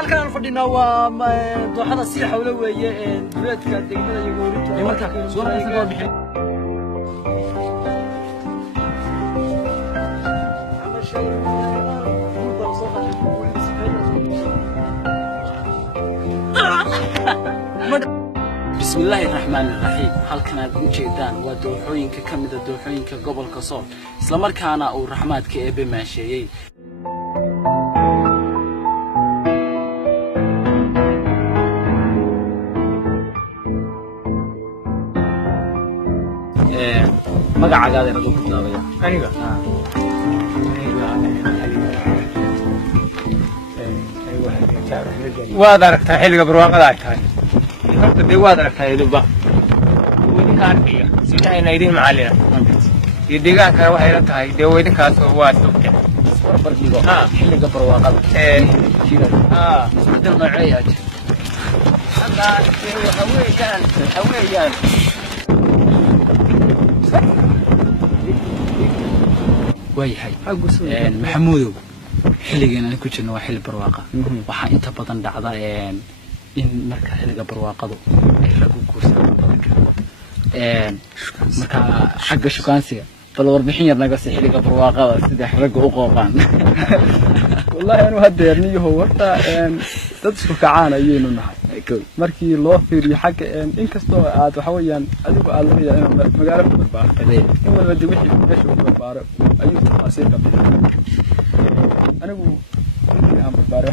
halkan fadhina waa dooxada si xawlo weeye duleedka degmada iyo goorinta marka soo naxaysan bixin بسم الله الرحمن الرحيم halkan aad u jeedaan waa dooxooyinka kamid ah dooxooyinka gobolka Sool isla markaana uu raxmaadka eebe maasheeyay magacaaga aad ku bilaabaya aniga waad aragtaa xilliga barwaaqada ay tahay horta dee waad aragtaa idinba idinkaarkiya sida ayna idin macallina iyo deegaankana waxay la tahay dee idinkaasoo waad ogta bardhigo xilliga barwaaqada isbedel noocee ah hadda waxa weeyaan وياي محمودو xilligan aan ku jirno waa xilli barwaaqa waxa inta badan dhacda in marka xilliga barwaaqadu ay rag u guursadaan marka xagga shukaansiga bal warbixin yar naga sii xilliga barwaaqada sida rag u qooqaan wallahi anu hadeerniyo horta dad isku kacaan ayaynu nahay markii loo fiiriyo xagga inkastoo aad waxa weeyaan adigu aad leeyahay in magaalo ku barbaartay in walba dib wixii meesha ku barbaaro ayuu taasir ka bixin anigu aan barbaaro